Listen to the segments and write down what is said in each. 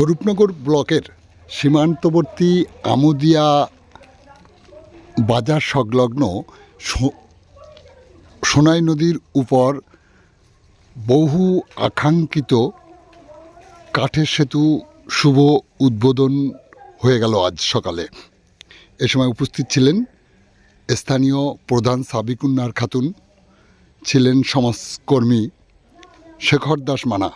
স্বরূপনগর ব্লকের সীমান্তবর্তী আমুদিয়া বাজার সংলগ্ন সোনাই নদীর উপর বহু আকাঙ্ক্ষিত কাঠের সেতু শুভ উদ্বোধন হয়ে গেল আজ সকালে। এ সময় উপস্থিত ছিলেন স্থানীয় প্রধান সাবিকুন্নার খাতুন, ছিলেন সমাজকর্মী শেখর দাস মানা।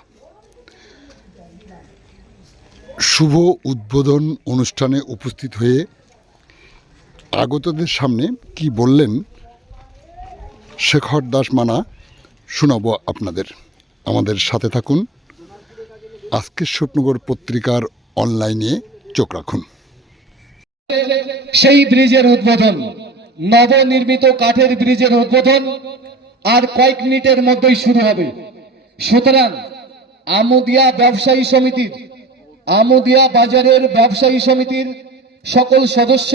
শুভ উদ্বোধন অনুষ্ঠানে উপস্থিত হয়ে আগতদের সামনে কি বললেন শেখর দাস মানা শোনাবো আপনাদের। আমাদের সাথে থাকুন। আজকের স্বপ্নগর পত্রিকার অনলাইনে চোখ রাখুন। সেই ব্রিজের উদ্বোধন, নবনির্মিত কাঠের ব্রিজের উদ্বোধন আর কয়েক মিনিটের মধ্যেই শুরু হবে। সুতরাং আমুদিয়া ব্যবসায়ী সমিতির, আমুদিয়া বাজারের ব্যবসায়ী সমিতির সকল সদস্য,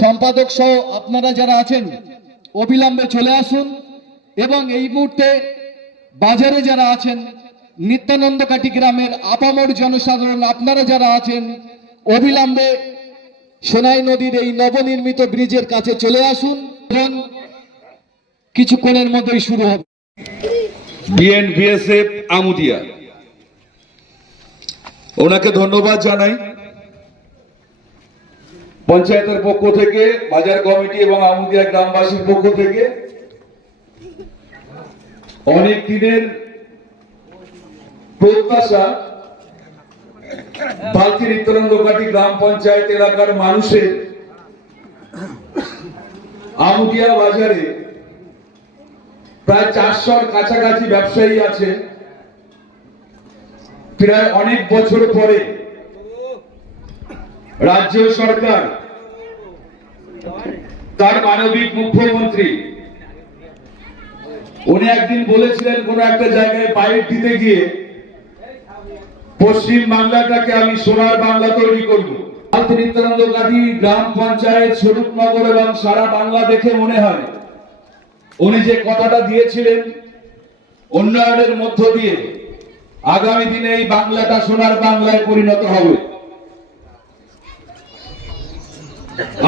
সম্পাদক সহ আপনারা যারা আছেন অবিলম্বে চলে আসুন এবং এই মুহূর্তে বাজারে যারা আছেন, নিত্যানন্দকাটি গ্রামের আপামর জনসাধারণ আপনারা যারা আছেন অবিলম্বে সোনাই নদীর এই নবনির্মিত ব্রিজের কাছে চলে আসুন। কিছুক্ষণের মধ্যেই শুরু হবে। বিএনবিএসএফ আমুদিয়া, ওনাকে ধন্যবাদ জানাই। পঞ্চায়েতের পক্ষ থেকে, বাজার কমিটি এবং আমুদিয়া গ্রামবাসীর পক্ষ থেকে অনেক দিনের প্রত্যাশা বালতি নিত্যানন্দকাটি গ্রাম পঞ্চায়েত এলাকার মানুষের আমুদিয়া বাজারে প্রায় 400-র কাছাকাছি ব্যবসায়ী আছে। প্রায় অনেক বছর পরে রাজ্য সরকার তার মানবিক মুখ্যমন্ত্রী উনি একদিন বলেছিলেন কোন একটা জায়গায় বাইট দিতে গিয়ে, পশ্চিম বাংলাটাকে আমি সোনার বাংলা তৈরি করব। নিত্যানন্দকাটি গ্রাম পঞ্চায়েত, স্বরূপনগর এবং সারা বাংলা দেখে মনে হয় উনি যে কথাটা দিয়েছিলেন উন্নয়নের মধ্য দিয়ে আগামী দিনে এই বাংলাটা সোনার বাংলায় পরিণত হবে।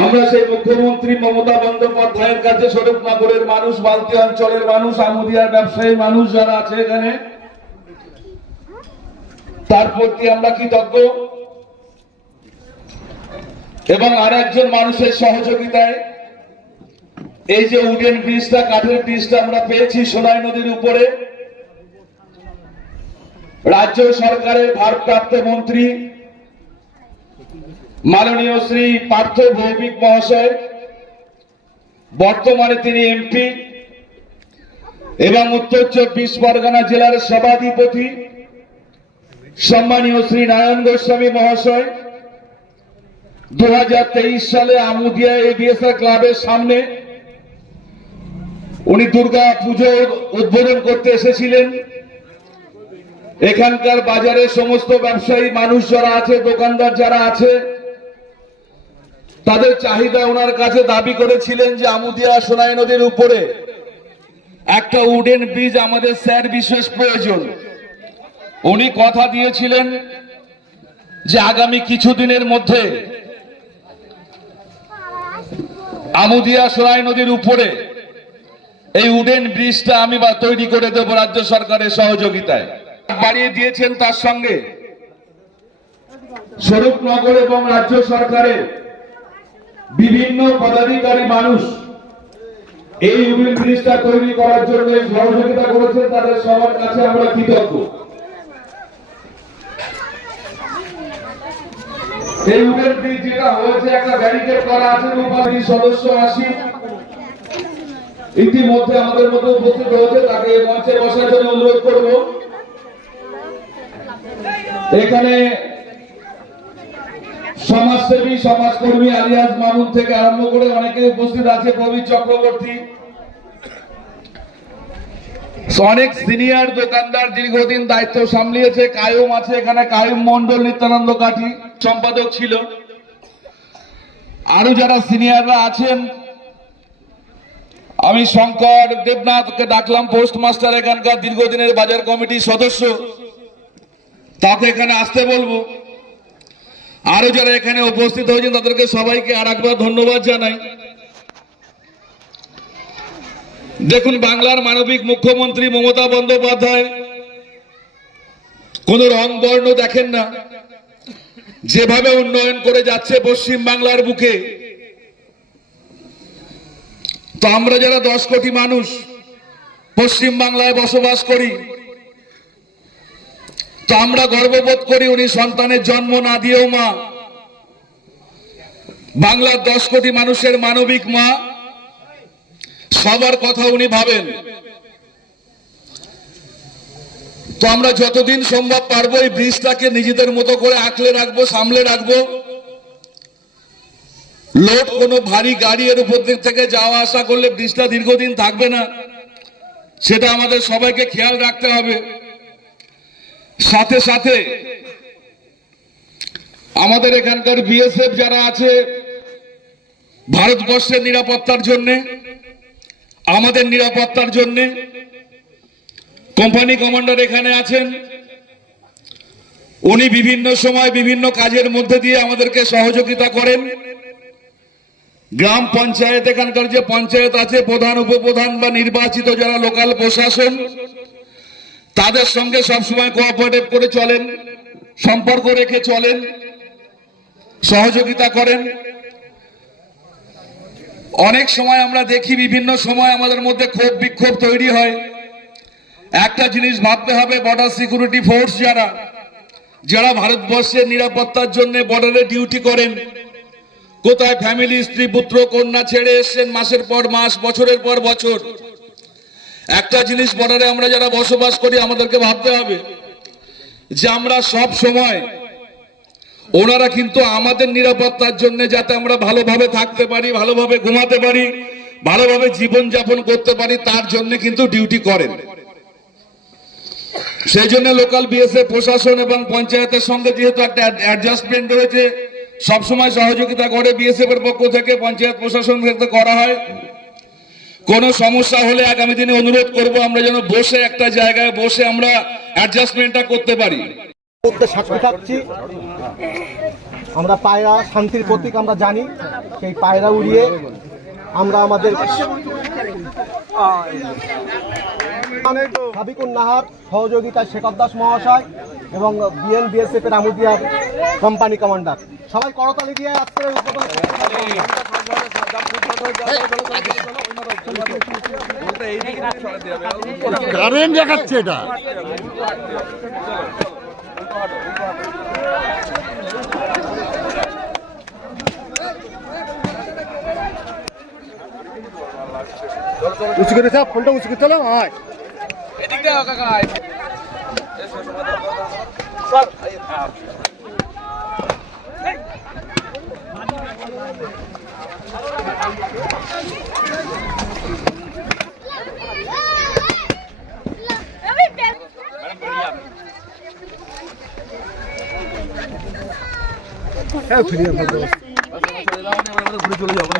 আমরা সেই মুখ্যমন্ত্রী মমতা বন্দ্যোপাধ্যায়ের কাছে স্বরূপনগরের মানুষ, বালতি অঞ্চলের মানুষ, আমুদিয়ার ব্যবসায়ী মানুষ যারা আছে এখানে, তার প্রতি আমরা কৃতজ্ঞ। এবং আর একজন মানুষের সহযোগিতায় এই যে উডেন ব্রিজটা, কাঠের ব্রিজটা আমরা পেয়েছি সোনাই নদীর উপরে, রাজ্য সরকারের ভারপ্রাপ্ত মন্ত্রী মাননীয় শ্রী পার্থ ভৌমিক মহাশয়, বর্তমানে তিনি এমপি, এবং উত্তর 24 পরগনা জেলার সভাধিপতি সম্মানীয় শ্রী নারায়ণ গোস্বামী মহাশয় 2023 সালে আমুদিয়া এবিএসআর ক্লাবের সামনে উনি দুর্গা পুজোর উদ্বোধন করতে এসেছিলেন। এখানকার বাজারের সমস্ত ব্যবসায়ী মানুষ যারা আছে, দোকানদার যারা আছে, তাদের চাহিদা ওনার কাছে দাবি করেছিলেন যে আমুদিয়া সোনাই নদীর উপরে একটা উডেন ব্রিজ আমাদের স্যার বিশেষ প্রয়োজন। উনি কথা দিয়েছিলেন যে আগামী কিছুদিনের মধ্যে আমুদিয়া সোনাই নদীর উপরে এই উডেন ব্রিজটা আমি তৈরি করে দেব রাজ্য সরকারের সহযোগিতায়। বাড়িয়ে দিয়েছেন তার সঙ্গে স্বরূপনগর এবং রাজ্য সরকারের বিভিন্ন পদাধিকারী মানুষ এই উডেন ব্রিজটা তৈরি করার জন্য সহযোগিতা করেছেন। তাদের সবার কাছে আমরা কৃতজ্ঞ। এই উডেন ব্রিজ যেটা হয়েছে, একটা ব্যারিকেড করা আছে, রূপালী সদস্য আসি ইতিমধ্যে আমাদের মধ্যে উপস্থিত হয়েছে, তাকে মঞ্চে বসার জন্য অনুরোধ করব। এখানে সমাজসেবী, সমাজকর্মী আলিয়াস মামুন থেকে আরম্ভ করে অনেকে উপস্থিত আছে, প্রবীর চক্রবর্তী, অনেক সিনিয়র দোকানদার দীর্ঘদিন দায়িত্ব সামলিয়েছে। কায়ুম আছে এখানে, কায়ুম মন্ডল নিত্যানন্দকাটি সম্পাদক ছিল। আরো যারা সিনিয়ররা আছেন, আমি শঙ্কর দেবনাথকে ডাকলাম, পোস্টমাস্টার এখানকার দীর্ঘদিনের বাজার কমিটির সদস্য, তাকে এখানে আসতে বলবো। আরো যারা এখানে উপস্থিত হয়েছেন তাদেরকে সবাইকে আর একবার ধন্যবাদ জানাই। দেখুন, বাংলার মানবিক মুখ্যমন্ত্রী মমতা বন্দ্যোপাধ্যায় কোন রং বর্ণ দেখেন না, যেভাবে উন্নয়ন করে যাচ্ছে পশ্চিম বাংলার বুকে, তো আমরা যারা 10 কোটি মানুষ পশ্চিম বাংলায় বসবাস করি, তো আমরা গর্ববোধ করি উনি সন্তানের জন্ম না দিয়েও মা, বাংলার 10 কোটি মানুষের মানবিক মা, সবার কথা উনি ভাবেন। তো আমরা যতদিন সম্ভব পারবো এই ব্রিজটাকে নিজেদের মতো করে আঁকলে রাখবো, সামলে রাখবো। লোড কোনো ভারী গাড়ি এর উপর দিক থেকে যাওয়া আসা করলে ব্রিজটা দীর্ঘদিন থাকবে না, সেটা আমাদের সবাইকে খেয়াল রাখতে হবে। সাথে সাথে আমাদের এখানকার বিএসএফ যারা আছে, ভারতবর্ষের নিরাপত্তার জন্যে, আমাদের নিরাপত্তার জন্যে কোম্পানি কমান্ডার এখানে আছেন। উনি বিভিন্ন সময় বিভিন্ন কাজের মধ্যে দিয়ে আমাদেরকে সহযোগিতা করেন। গ্রাম পঞ্চায়েত, এখানকার যে পঞ্চায়েত আছে, প্রধান উপপ্রধান বা নির্বাচিত যারা লোকাল প্রশাসন, তাদের সঙ্গে সবসময় কোঅপারেটিভ করে চলেন, সম্পর্ক রেখে চলেন, সহযোগিতা করেন। অনেক সময় আমরা দেখি বিভিন্ন সময় আমাদের মধ্যে ক্ষোভ বিক্ষোভ তৈরি হয়। একটা জিনিস ভাবতে হবে, বর্ডার সিকিউরিটি ফোর্স যারা ভারতবর্ষের নিরাপত্তার জন্য বর্ডারে ডিউটি করেন, কোথায় ফ্যামিলি, স্ত্রী, পুত্র, কন্যা ছেড়ে এসছেন মাসের পর মাস, বছরের পর বছর। একটা জিনিস বর্ডারে আমরা যারা বসবাস করি আমাদেরকে ভাবতে হবে যে আমরা সব সময়, ওনারা কিন্তু আমাদের নিরাপত্তার জন্য যাতে আমরা ভালোভাবে থাকতে পারি, ভালোভাবে ঘুমাতে পারি, ভালোভাবে জীবনযাপন করতে পারি, তার জন্য কিন্তু ডিউটি করেন। সেই জন্য লোকাল বিএসএফ প্রশাসন এবং পঞ্চায়েতের সঙ্গে যেহেতু একটা অ্যাডজাস্টমেন্ট রয়েছে, সবসময় সহযোগিতা করে বিএসএফ এর পক্ষ থেকে, পঞ্চায়েত প্রশাসন থেকে করা হয়। কোন সমস্যা হলে আগামী দিনে অনুরোধ করব আমরা যেন বসে একটা জায়গায় বসে আমরা অ্যাডজাস্টমেন্টটা করতে পারি। সাক্ষী থাকছি, আমরা পায়রা শান্তির প্রতীক আমরা জানি। সেই পায়রা উড়িয়ে আমরা আমাদের সাবিকুন নাহার সহযোগিতায় শেখর দাস মহাশয় এবং বিএনবিএসএফ এর আমুদিয়ার কোম্পানি কমান্ডার সবাই করতালি দিয়ে আজকে কারেন্ট দেখাচ্ছে এটা। উঁচু করে ফোনটা উঁচু করতে হলো। হয় ফিরিয়ে ফেলতে ঘুরে চলে যাবো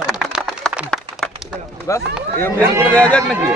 বাস এমবিএন করে দেওয়া যাক নাকি?